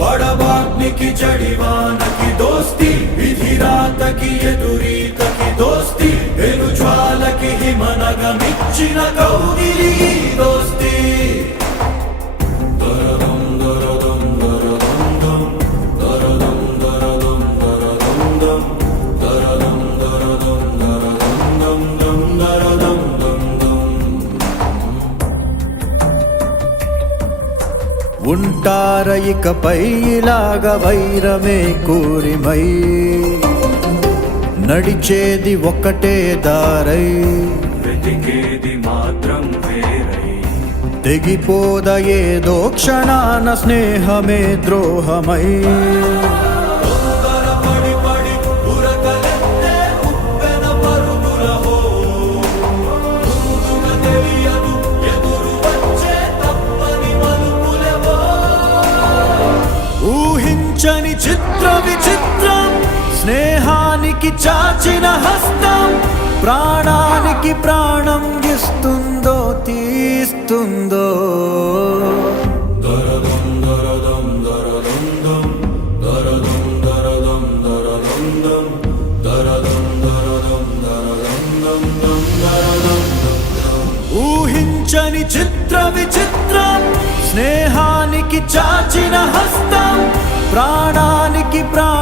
బడబాగ్నికి జడివానకి దోస్తి, విధిరాతకి ఎదురీతకి దోస్తి, వెలుజ్వాలకి హిమనగమిచ్చిన కౌగిలి దోస్తి. ఉంటార ఇకపై ఇలాగ వైరమే కూరిమై, నడిచేది ఒక్కటే దారై, వెతికేది మాత్రం వేరై, తెగిపోద ఏదో క్షణాన స్నేహమే ద్రోహమై. ఊహించని చిత్ర విచిత్రం, స్నేహానికి చాచిన హస్తం, ప్రాణానికి ప్రాణం ఇస్తుందో తీస్తుందో. ఊహించని చిత్ర విచిత్రం, స్నేహానికి చాచిన హస్తం, ప్రాణానికి ప్రాణం